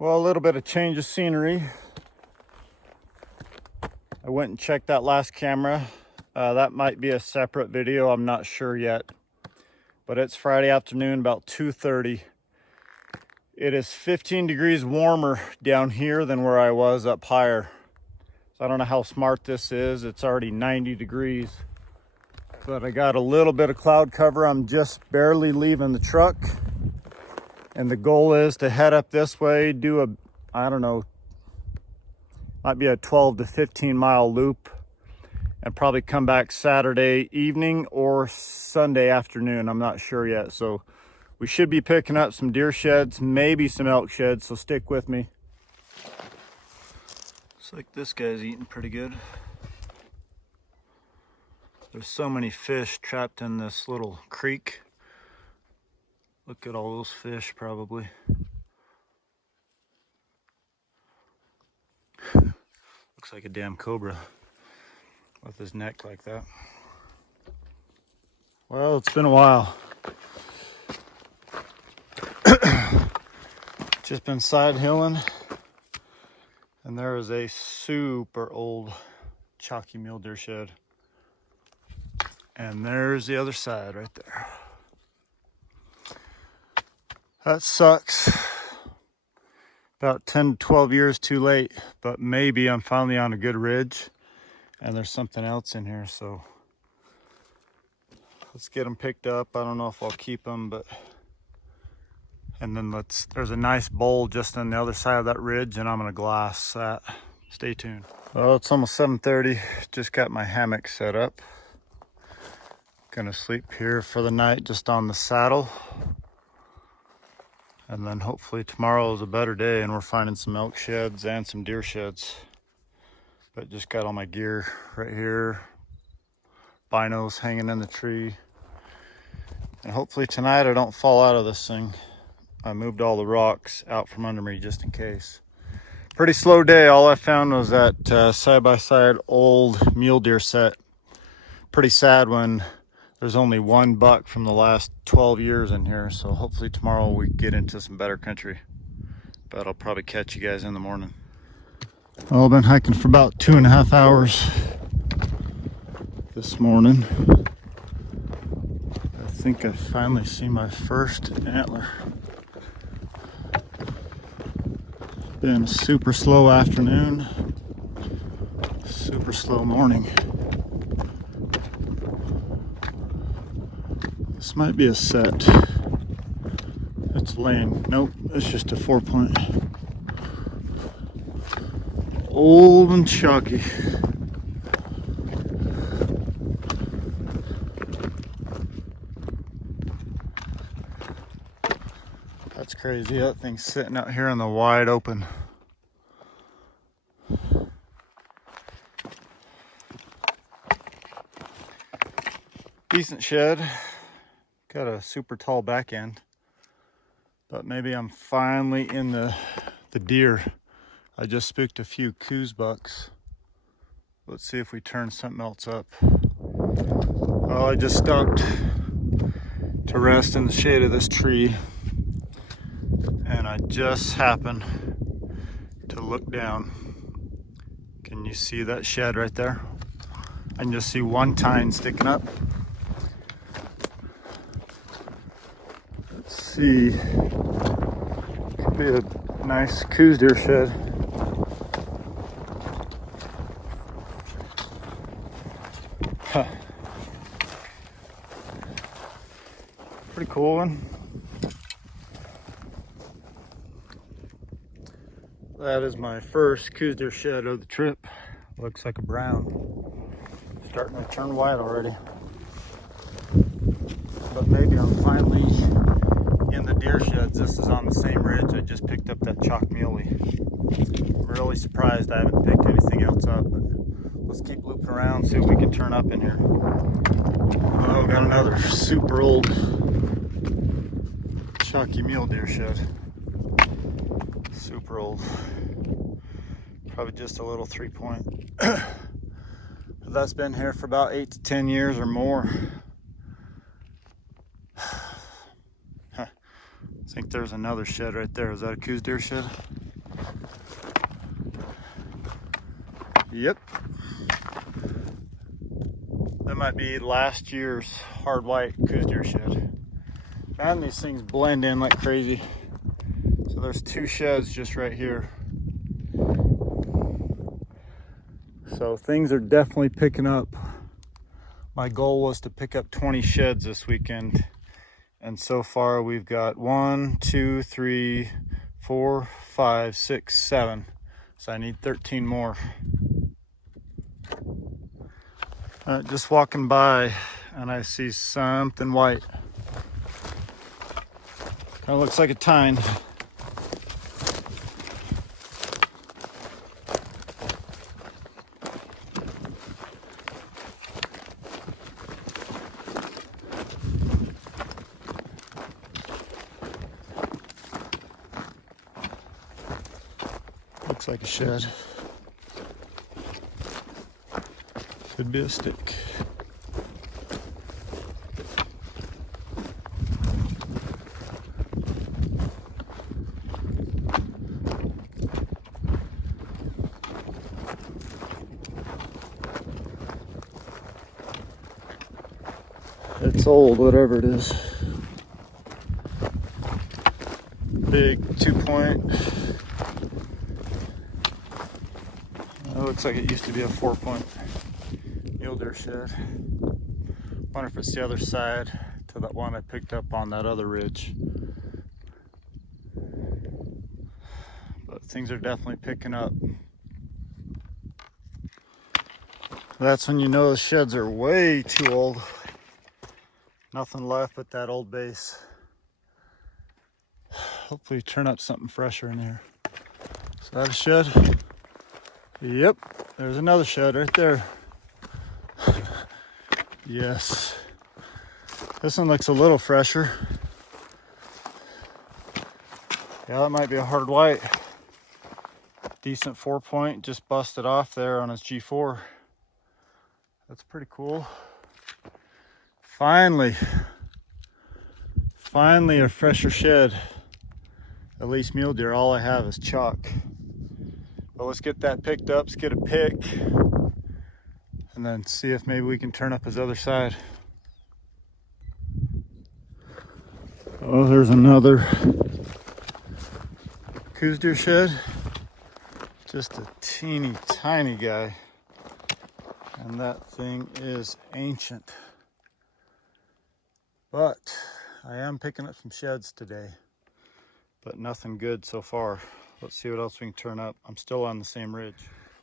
Well, a little bit of change of scenery. I went and checked that last camera. That might be a separate video, I'm not sure yet. But it's Friday afternoon, about 2:30. It is 15 degrees warmer down here than where I was up higher. So I don't know how smart this is. It's already 90 degrees. But I got a little bit of cloud cover. I'm just barely leaving the truck. And the goal is to head up this way, do a, I don't know, might be a 12 to 15 mile loop, and probably come back Saturday evening or Sunday afternoon. I'm not sure yet. So we should be picking up some deer sheds, maybe some elk sheds, so stick with me. Looks like this guy's eating pretty good. There's so many fish trapped in this little creek. Look at all those fish, probably. Looks like a damn cobra with his neck like that. Well, it's been a while. Just been side hilling, and there is a super old chalky mule deer shed. And there's the other side right there. That sucks. About 10 to 12 years too late, but maybe I'm finally on a good ridge and there's something else in here, so let's get them picked up. I don't know if I'll keep them, but and then there's a nice bowl just on the other side of that ridge, and I'm gonna glass that. Stay tuned. Well, it's almost 7:30. Just got my hammock set up. Gonna sleep here for the night, just on the saddle. And then hopefully tomorrow is a better day and we're finding some elk sheds and some deer sheds. But just got all my gear right here. Binos hanging in the tree. And hopefully tonight I don't fall out of this thing. I moved all the rocks out from under me just in case. Pretty slow day. All I found was that side-by-side old mule deer set. Pretty sad when there's only one buck from the last 12 years in here. So hopefully tomorrow we get into some better country. But I'll probably catch you guys in the morning. Well, I've been hiking for about 2.5 hours this morning. I think I finally see my first antler. Been a super slow afternoon, super slow morning. This might be a set. It's laying. Nope, it's just a 4-point. Old and chalky. That's crazy. That thing's sitting out here in the wide open. Decent shed. Got a super tall back end. But maybe I'm finally in the deer. I just spooked a few Coues bucks. Let's see if we turn something else up. Well, I just stopped to rest in the shade of this tree, and I just happened to look down. Can you see that shed right there? I can just see one tine sticking up. Let's see. Could be a nice Coues deer shed. Huh. Pretty cool one. That is my first Coues deer shed of the trip. Looks like a brown. Starting to turn white already. But maybe I'm finally in the deer sheds. This is on the same ridge I just picked up that chalk muley. I'm really surprised I haven't picked anything else up, but let's keep looping around, see what we can turn up in here. Oh, got another super old chalky mule deer shed. Super old. Probably just a little 3-point. That's been here for about 8 to 10 years or more. I think there's another shed right there. Is that a Coues deer shed? Yep. That might be last year's hard white Coues deer shed. Man, these things blend in like crazy. So there's 2 sheds just right here. So things are definitely picking up. My goal was to pick up 20 sheds this weekend. And so far we've got 1, 2, 3, 4, 5, 6, 7. So I need 13 more. Just walking by and I see something white. Kind of looks like a tine. Looks like a shed. Could be a stick. It's old, whatever it is. Big 2-point. It looks like it used to be a 4-point mule deer shed. Wonder if it's the other side to that one I picked up on that other ridge. But things are definitely picking up. That's when you know the sheds are way too old. Nothing left but that old base. Hopefully turn up something fresher in here. Is that a shed? Yep, there's another shed right there. Yes. This one looks a little fresher. Yeah, that might be a hard white. Decent 4-point, just busted off there on his G4. That's pretty cool. Finally a fresher shed. At least mule deer, all I have is chalk. But let's get that picked up, let's get a pick, and then see if maybe we can turn up his other side. Oh, there's another Coues deer shed. Just a teeny tiny guy. And that thing is ancient. But I am picking up some sheds today, but nothing good so far. Let's see what else we can turn up. I'm still on the same ridge.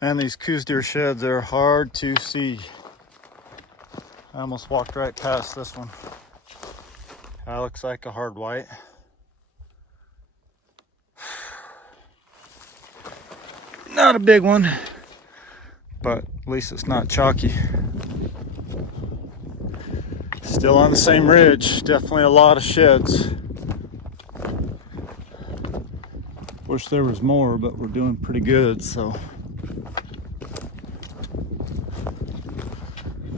And these Coues deer sheds are hard to see. I almost walked right past this one. That looks like a hard white. Not a big one, but at least it's not chalky. Still on the same ridge, definitely a lot of sheds. Wish there was more, but we're doing pretty good, so.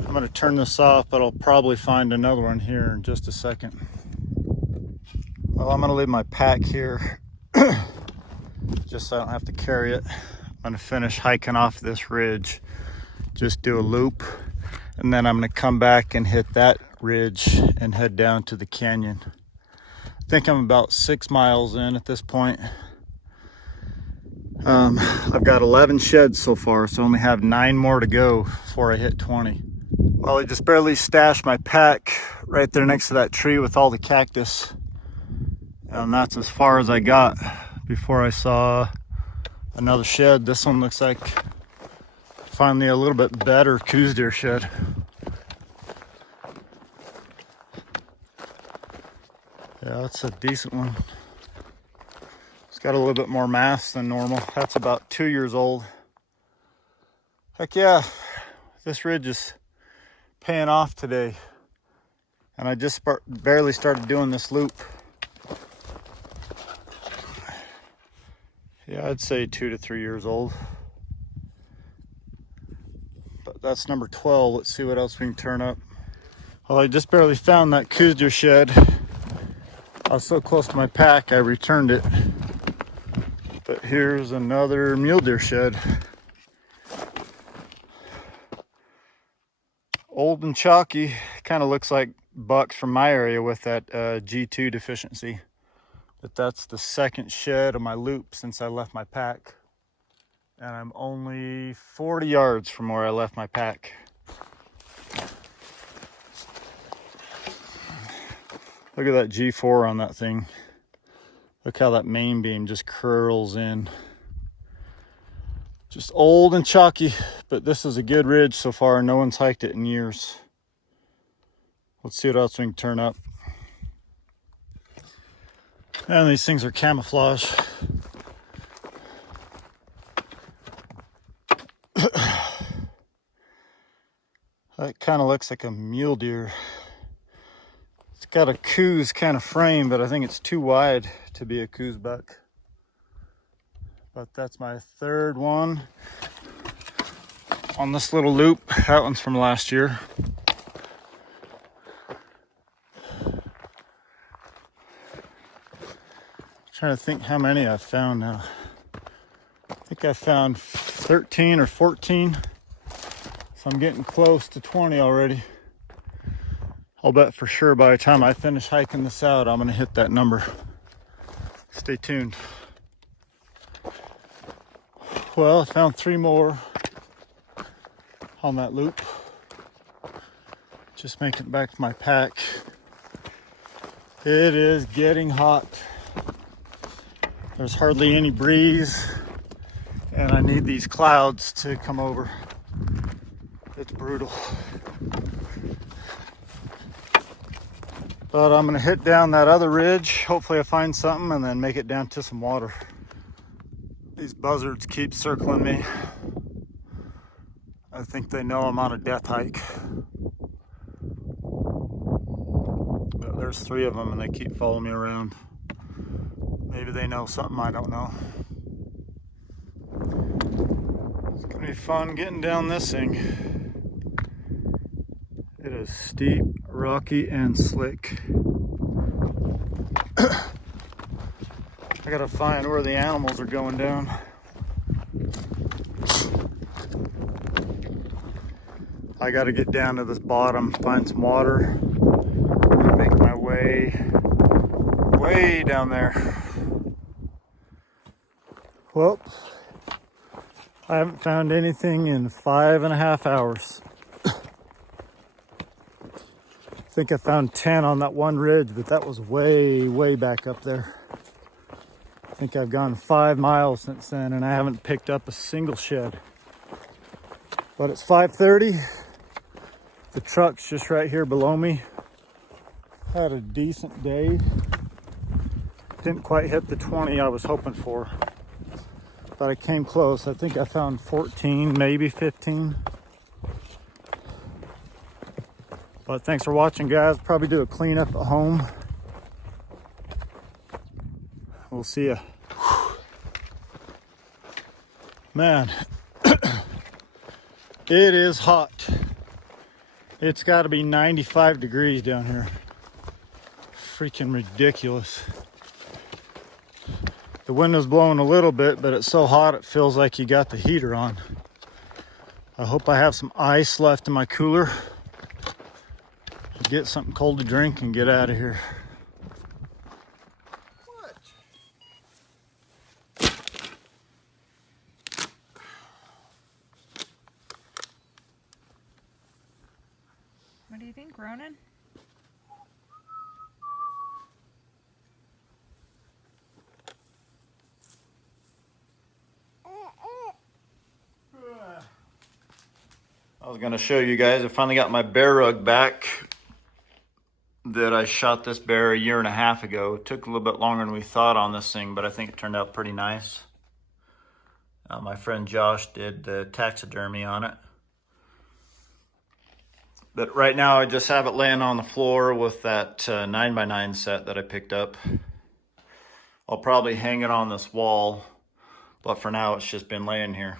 I'm gonna turn this off, but I'll probably find another one here in just a second. Well, I'm gonna leave my pack here, just so I don't have to carry it. I'm gonna finish hiking off this ridge, just do a loop, and then I'm gonna come back and hit that ridge and head down to the canyon. I think I'm about 6 miles in at this point. I've got 11 sheds so far, so I only have 9 more to go before I hit 20. Well, I just barely stashed my pack right there next to that tree with all the cactus, and that's as far as I got before I saw another shed. This one looks like finally a little bit better Coues deer shed. Yeah, that's a decent one. It's got a little bit more mass than normal. That's about 2 years old. Heck yeah, this ridge is paying off today. And I just barely started doing this loop. Yeah, I'd say 2 to 3 years old. But that's number 12. Let's see what else we can turn up. Well, I just barely found that Coues deer shed. I was so close to my pack, I returned it. But here's another mule deer shed. Old and chalky. Kind of looks like bucks from my area with that G2 deficiency. But that's the second shed of my loop since I left my pack. And I'm only 40 yards from where I left my pack. Look at that G4 on that thing. Look how that main beam just curls in. Just old and chalky, but this is a good ridge so far. No one's hiked it in years. Let's see what else we can turn up. And these things are camouflage. That kind of looks like a mule deer. It's got a Coues kind of frame, but I think it's too wide to be a Coues buck. But that's my third one on this little loop. That one's from last year. Trying to think how many I've found now. I think I found 13 or 14. So I'm getting close to 20 already. I'll bet for sure by the time I finish hiking this out, I'm gonna hit that number. Stay tuned. Well, I found 3 more on that loop. Just making it back to my pack. It is getting hot. There's hardly any breeze, and I need these clouds to come over. It's brutal. But I'm gonna hit down that other ridge. Hopefully I find something and then make it down to some water. These buzzards keep circling me. I think they know I'm on a death hike. But there's 3 of them and they keep following me around. Maybe they know something I don't know. It's gonna be fun getting down this thing. It is steep, rocky, and slick. I gotta find where the animals are going down. I gotta get down to this bottom, find some water, and make my way down there. Well, I haven't found anything in 5.5 hours. I think I found 10 on that one ridge, but that was way back up there. I think I've gone 5 miles since then and I haven't picked up a single shed. But it's 5:30. The truck's just right here below me. Had a decent day. Didn't quite hit the 20 I was hoping for, but I came close. I think I found 14, maybe 15. But thanks for watching, guys. Probably do a cleanup at home. We'll see ya. Man, it is hot. It's got to be 95 degrees down here. Freaking ridiculous. The window's blowing a little bit, but it's so hot it feels like you got the heater on. I hope I have some ice left in my cooler. Get something cold to drink and get out of here. What do you think, Ronan? I was going to show you guys, I finally got my bear rug back that I shot this bear 1.5 years ago. It took a little bit longer than we thought on this thing, but I think it turned out pretty nice. My friend Josh did the taxidermy on it. But right now I just have it laying on the floor with that 9x9 set that I picked up. I'll probably hang it on this wall, but for now it's just been laying here.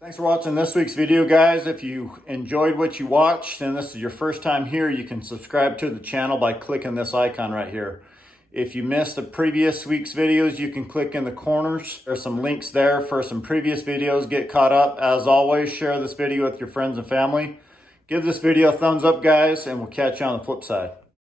Thanks for watching this week's video, guys. If you enjoyed what you watched and this is your first time here, you can subscribe to the channel by clicking this icon right here. If you missed the previous week's videos, you can click in the corners. There's some links there for some previous videos. Get caught up. As always, share this video with your friends and family. Give this video a thumbs up, guys, and we'll catch you on the flip side.